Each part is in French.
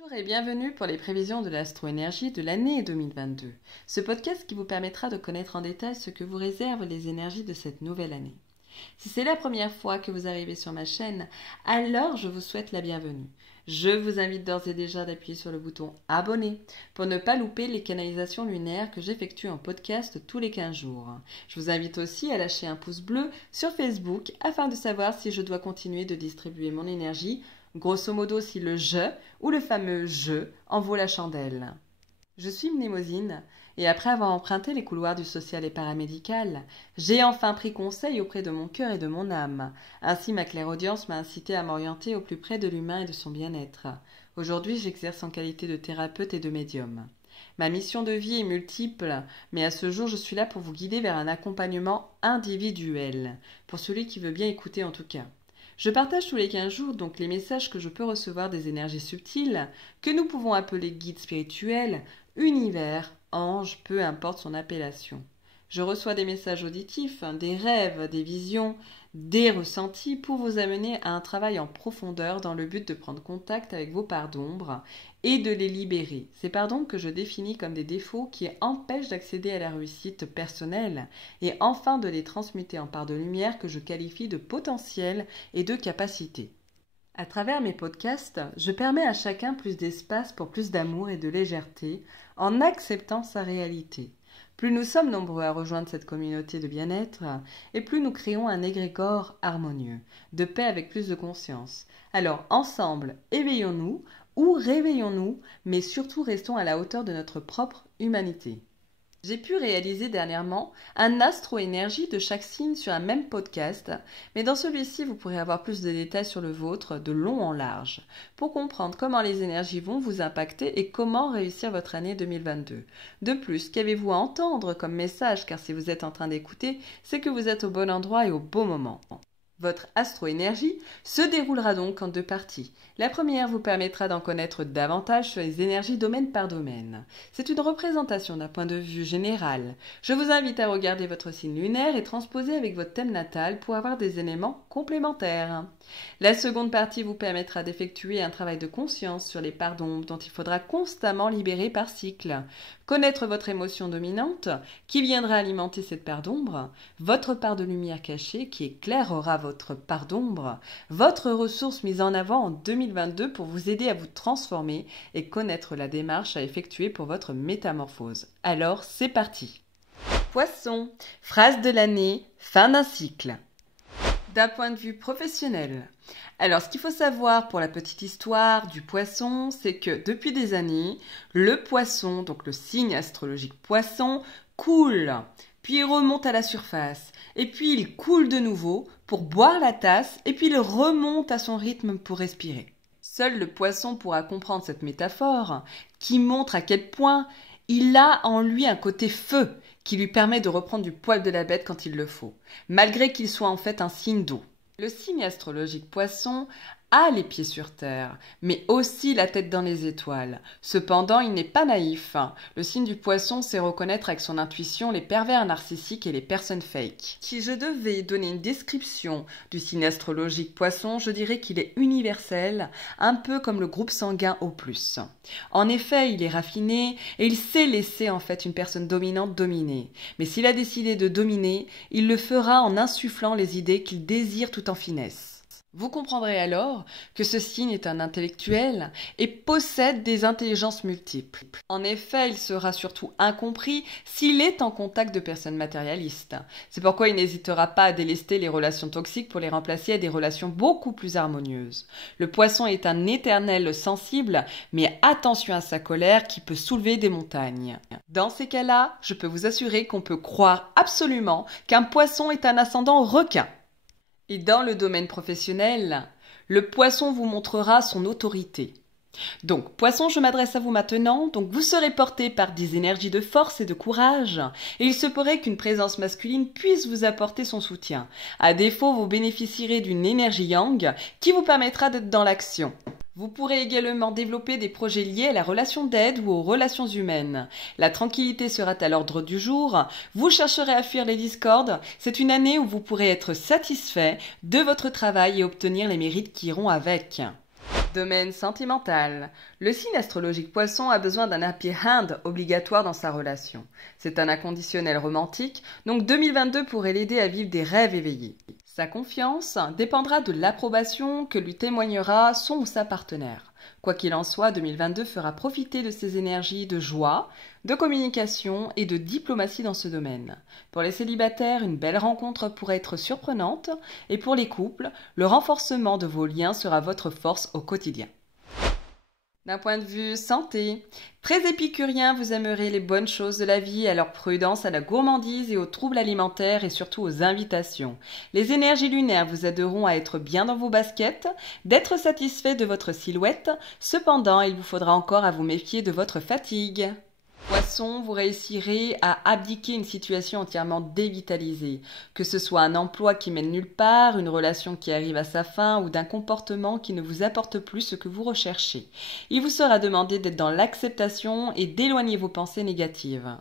Bonjour et bienvenue pour les prévisions de l'astro-énergie de l'année 2022. Ce podcast qui vous permettra de connaître en détail ce que vous réservent les énergies de cette nouvelle année. Si c'est la première fois que vous arrivez sur ma chaîne, alors je vous souhaite la bienvenue. Je vous invite d'ores et déjà d'appuyer sur le bouton abonner pour ne pas louper les canalisations lunaires que j'effectue en podcast tous les 15 jours. Je vous invite aussi à lâcher un pouce bleu sur Facebook afin de savoir si je dois continuer de distribuer mon énergie, grosso modo si le je ou le fameux je en vaut la chandelle. Je suis Mnémosine et après avoir emprunté les couloirs du social et paramédical, j'ai enfin pris conseil auprès de mon cœur et de mon âme. Ainsi ma clairaudience m'a incité à m'orienter au plus près de l'humain et de son bien-être. Aujourd'hui, j'exerce en qualité de thérapeute et de médium. Ma mission de vie est multiple, mais à ce jour, je suis là pour vous guider vers un accompagnement individuel, pour celui qui veut bien écouter en tout cas. Je partage tous les 15 jours donc les messages que je peux recevoir des énergies subtiles, que nous pouvons appeler guides spirituels, univers, anges, peu importe son appellation. Je reçois des messages auditifs, des rêves, des visions, des ressentis pour vous amener à un travail en profondeur dans le but de prendre contact avec vos parts d'ombre et de les libérer. Ces parts d'ombre que je définis comme des défauts qui empêchent d'accéder à la réussite personnelle et enfin de les transmuter en parts de lumière que je qualifie de potentiel et de capacité. À travers mes podcasts, je permets à chacun plus d'espace pour plus d'amour et de légèreté en acceptant sa réalité. Plus nous sommes nombreux à rejoindre cette communauté de bien-être, et plus nous créons un égrégore harmonieux, de paix avec plus de conscience. Alors ensemble, éveillons-nous ou réveillons-nous, mais surtout restons à la hauteur de notre propre humanité. J'ai pu réaliser dernièrement un astro-énergie de chaque signe sur un même podcast, mais dans celui-ci, vous pourrez avoir plus de détails sur le vôtre, de long en large, pour comprendre comment les énergies vont vous impacter et comment réussir votre année 2022. De plus, qu'avez-vous à entendre comme message, car si vous êtes en train d'écouter, c'est que vous êtes au bon endroit et au bon moment. Votre astro-énergie se déroulera donc en deux parties. La première vous permettra d'en connaître davantage sur les énergies domaine par domaine. C'est une représentation d'un point de vue général. Je vous invite à regarder votre signe lunaire et transposer avec votre thème natal pour avoir des éléments complémentaires. La seconde partie vous permettra d'effectuer un travail de conscience sur les parts d'ombre dont il faudra constamment libérer par cycle. Connaître votre émotion dominante qui viendra alimenter cette part d'ombre, votre part de lumière cachée qui éclairera votre part d'ombre, votre ressource mise en avant en 2022 pour vous aider à vous transformer et connaître la démarche à effectuer pour votre métamorphose. Alors, c'est parti. Poisson, phrase de l'année, fin d'un cycle. D'un point de vue professionnel. Alors, ce qu'il faut savoir pour la petite histoire du poisson, c'est que depuis des années, le poisson, donc le signe astrologique poisson, coule, puis il remonte à la surface, et puis il coule de nouveau pour boire la tasse, et puis il remonte à son rythme pour respirer. Seul le poisson pourra comprendre cette métaphore, qui montre à quel point il a en lui un côté feu, qui lui permet de reprendre du poil de la bête quand il le faut, malgré qu'il soit en fait un signe d'eau. Le signe astrologique poisson a les pieds sur terre, mais aussi la tête dans les étoiles. Cependant, il n'est pas naïf. Le signe du poisson sait reconnaître avec son intuition les pervers narcissiques et les personnes fake. Si je devais donner une description du signe astrologique poisson, je dirais qu'il est universel, un peu comme le groupe sanguin O+. En effet, il est raffiné et il sait laisser en fait une personne dominante dominer. Mais s'il a décidé de dominer, il le fera en insufflant les idées qu'il désire tout en finesse. Vous comprendrez alors que ce signe est un intellectuel et possède des intelligences multiples. En effet, il sera surtout incompris s'il est en contact de personnes matérialistes. C'est pourquoi il n'hésitera pas à délester les relations toxiques pour les remplacer à des relations beaucoup plus harmonieuses. Le poisson est un éternel sensible, mais attention à sa colère qui peut soulever des montagnes. Dans ces cas-là, je peux vous assurer qu'on peut croire absolument qu'un poisson est un ascendant requin. Et dans le domaine professionnel, le poisson vous montrera son autorité. Donc, poisson, je m'adresse à vous maintenant. Donc, vous serez porté par des énergies de force et de courage. Et il se pourrait qu'une présence masculine puisse vous apporter son soutien. À défaut, vous bénéficierez d'une énergie yang qui vous permettra d'être dans l'action. Vous pourrez également développer des projets liés à la relation d'aide ou aux relations humaines. La tranquillité sera à l'ordre du jour. Vous chercherez à fuir les discordes. C'est une année où vous pourrez être satisfait de votre travail et obtenir les mérites qui iront avec. Domaine sentimental. Le signe astrologique Poisson a besoin d'un happy end obligatoire dans sa relation. C'est un inconditionnel romantique, donc 2022 pourrait l'aider à vivre des rêves éveillés. Sa confiance dépendra de l'approbation que lui témoignera son ou sa partenaire. Quoi qu'il en soit, 2022 fera profiter de ses énergies de joie, de communication et de diplomatie dans ce domaine. Pour les célibataires, une belle rencontre pourrait être surprenante et pour les couples, le renforcement de vos liens sera votre force au quotidien. D'un point de vue santé, très épicurien, vous aimerez les bonnes choses de la vie, alors prudence à la gourmandise et aux troubles alimentaires et surtout aux invitations. Les énergies lunaires vous aideront à être bien dans vos baskets, d'être satisfait de votre silhouette, cependant il vous faudra encore à vous méfier de votre fatigue. Poisson, vous réussirez à abdiquer une situation entièrement dévitalisée, que ce soit un emploi qui mène nulle part, une relation qui arrive à sa fin ou d'un comportement qui ne vous apporte plus ce que vous recherchez. Il vous sera demandé d'être dans l'acceptation et d'éloigner vos pensées négatives.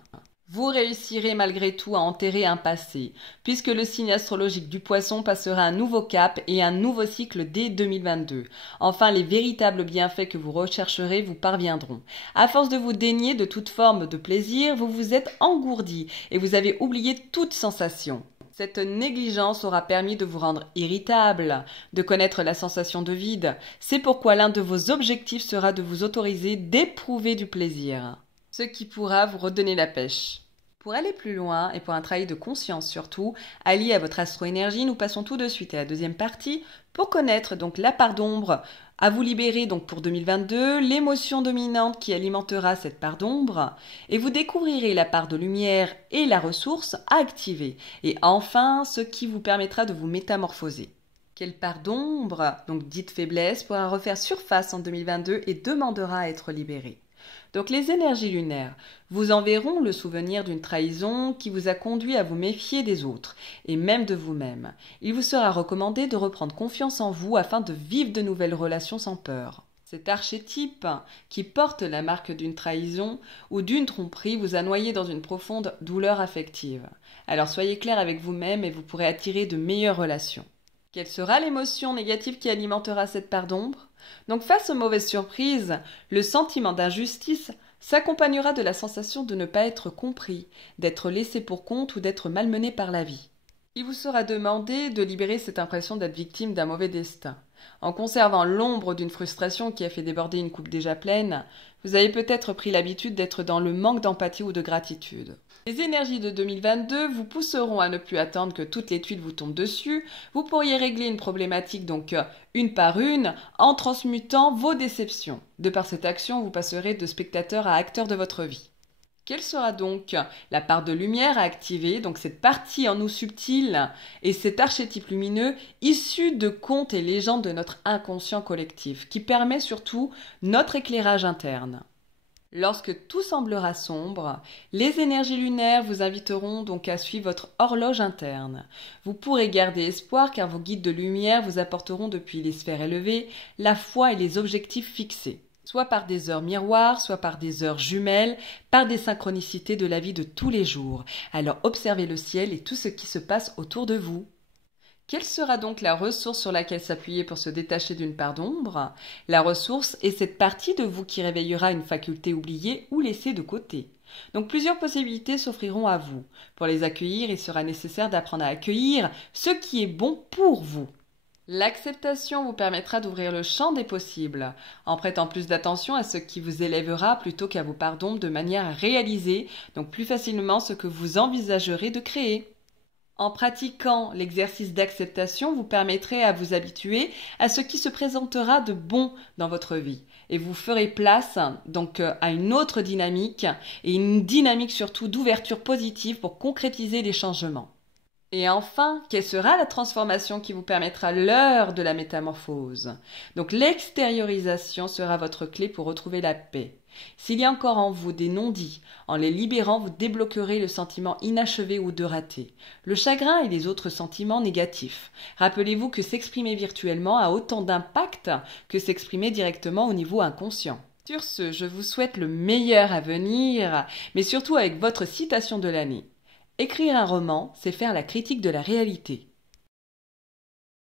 Vous réussirez malgré tout à enterrer un passé, puisque le signe astrologique du Poisson passera un nouveau cap et un nouveau cycle dès 2022. Enfin, les véritables bienfaits que vous rechercherez vous parviendront. À force de vous dénier de toute forme de plaisir, vous vous êtes engourdi et vous avez oublié toute sensation. Cette négligence aura permis de vous rendre irritable, de connaître la sensation de vide. C'est pourquoi l'un de vos objectifs sera de vous autoriser d'éprouver du plaisir, ce qui pourra vous redonner la pêche. Pour aller plus loin et pour un travail de conscience surtout, allié à votre astro-énergie, nous passons tout de suite à la deuxième partie pour connaître donc la part d'ombre à vous libérer donc pour 2022, l'émotion dominante qui alimentera cette part d'ombre, et vous découvrirez la part de lumière et la ressource à activer, et enfin ce qui vous permettra de vous métamorphoser. Quelle part d'ombre, donc dite faiblesse, pourra refaire surface en 2022 et demandera à être libérée. Donc les énergies lunaires vous enverront le souvenir d'une trahison qui vous a conduit à vous méfier des autres et même de vous-même. Il vous sera recommandé de reprendre confiance en vous afin de vivre de nouvelles relations sans peur. Cet archétype qui porte la marque d'une trahison ou d'une tromperie vous a noyé dans une profonde douleur affective. Alors soyez clair avec vous-même et vous pourrez attirer de meilleures relations. Quelle sera l'émotion négative qui alimentera cette part d'ombre ? Donc face aux mauvaises surprises, le sentiment d'injustice s'accompagnera de la sensation de ne pas être compris, d'être laissé pour compte ou d'être malmené par la vie. Il vous sera demandé de libérer cette impression d'être victime d'un mauvais destin. En conservant l'ombre d'une frustration qui a fait déborder une coupe déjà pleine, vous avez peut-être pris l'habitude d'être dans le manque d'empathie ou de gratitude. Les énergies de 2022 vous pousseront à ne plus attendre que toutes les tuiles vous tombent dessus. Vous pourriez régler une problématique donc une par une en transmutant vos déceptions. De par cette action, vous passerez de spectateur à acteur de votre vie. Quelle sera donc la part de lumière à activer, donc cette partie en nous subtile et cet archétype lumineux issu de contes et légendes de notre inconscient collectif, qui permet surtout notre éclairage interne. Lorsque tout semblera sombre, les énergies lunaires vous inviteront donc à suivre votre horloge interne. Vous pourrez garder espoir car vos guides de lumière vous apporteront depuis les sphères élevées la foi et les objectifs fixés, soit par des heures miroirs, soit par des heures jumelles, par des synchronicités de la vie de tous les jours. Alors observez le ciel et tout ce qui se passe autour de vous. Quelle sera donc la ressource sur laquelle s'appuyer pour se détacher d'une part d'ombre ? La ressource est cette partie de vous qui réveillera une faculté oubliée ou laissée de côté. Donc plusieurs possibilités s'offriront à vous. Pour les accueillir, il sera nécessaire d'apprendre à accueillir ce qui est bon pour vous. L'acceptation vous permettra d'ouvrir le champ des possibles, en prêtant plus d'attention à ce qui vous élèvera plutôt qu'à vos parts d'ombre de manière à réaliser donc plus facilement ce que vous envisagerez de créer. En pratiquant l'exercice d'acceptation, vous permettrez à vous habituer à ce qui se présentera de bon dans votre vie et vous ferez place donc à une autre dynamique et une dynamique surtout d'ouverture positive pour concrétiser les changements. Et enfin, quelle sera la transformation qui vous permettra l'heure de la métamorphose ? Donc l'extériorisation sera votre clé pour retrouver la paix. S'il y a encore en vous des non-dits, en les libérant, vous débloquerez le sentiment inachevé ou de raté, le chagrin et les autres sentiments négatifs. Rappelez-vous que s'exprimer virtuellement a autant d'impact que s'exprimer directement au niveau inconscient. Sur ce, je vous souhaite le meilleur à venir, mais surtout avec votre citation de l'année. Écrire un roman, c'est faire la critique de la réalité.